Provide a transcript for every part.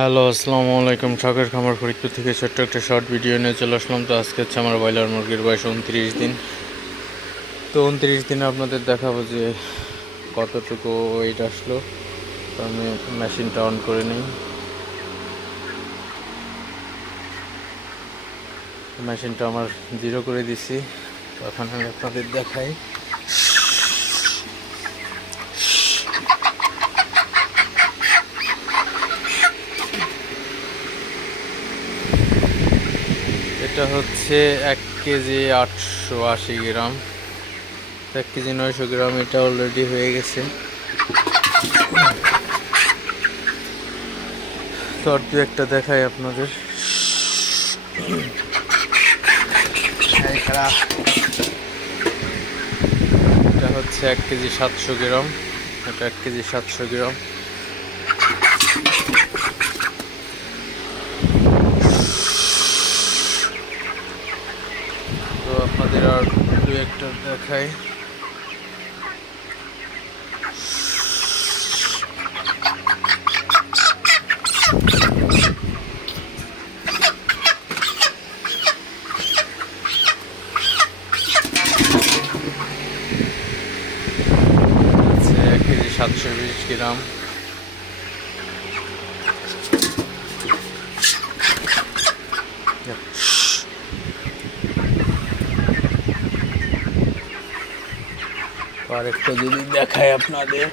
Hello, আসসালামু আলাইকুম। শখের খামার ফরিদপুর থেকে ছোট্ট একটা শর্ট ভিডিও নিয়ে চলে আসলাম। তো আজকে হচ্ছে আমার ব্রয়লার মুরগির বয়স 29 দিন। তো 29 দিনে আপনাদের দেখাবো যে কতটুকু ওয়েট আসলো। তো আমি মেশিনটা অন করে নিই। মেশিনটা আমার 0 করে দিছি। তখন আমি আপনাদের দেখাই। এটা হচ্ছে 1 কেজি 880 গ্রাম, 1 কেজি 900 গ্রাম। এটা অলরেডি হয়ে গেছে। তো আর দু একটা দেখাই আপনাদের। এটা হচ্ছে 1 কেজি 700 গ্রাম। এটা 1 কেজি 700 গ্রাম। তো আপনাদের আর দু একটা দেখাই। হচ্ছে 1 কেজি 720 গ্রাম। আরেকটা যদি দেখাই আপনাদের,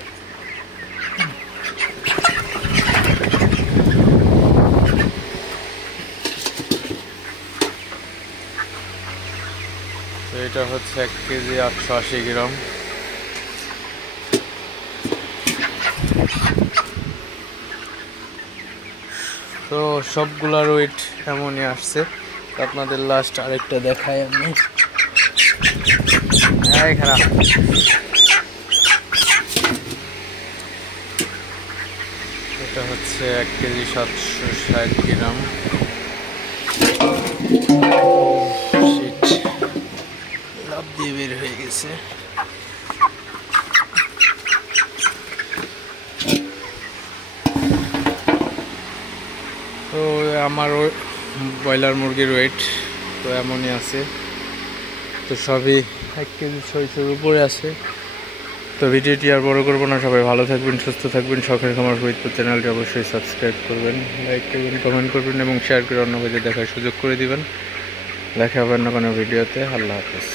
তো এটা হচ্ছে 1 কেজি 880 গ্রাম। তো সবগুলার ওয়েট এমনই আসছে। আপনাদের লাস্ট আরেকটা দেখাই আমি। খারাপ। এটা হচ্ছে 1 কেজি 760 গ্রাম। লাভ দিয়ে বের হয়ে গেছে। তো আমার ব্রয়লার মুরগির ওয়েট তো এমনই আছে। তো সবই 1 কেজি 600-র উপরে আছে। তো ভিডিওটি আর বড় করবো না। সবাই ভালো থাকবেন, সুস্থ থাকবেন। শখের খামার ফরিদপুর চ্যানেলটি অবশ্যই সাবস্ক্রাইব করবেন, লাইক করবেন, কমেন্ট করবেন এবং শেয়ার করে অন্য কাজে দেখার সুযোগ করে দিবেন। দেখা হবে অন্য কোনো ভিডিওতে। আল্লাহ হাফেজ।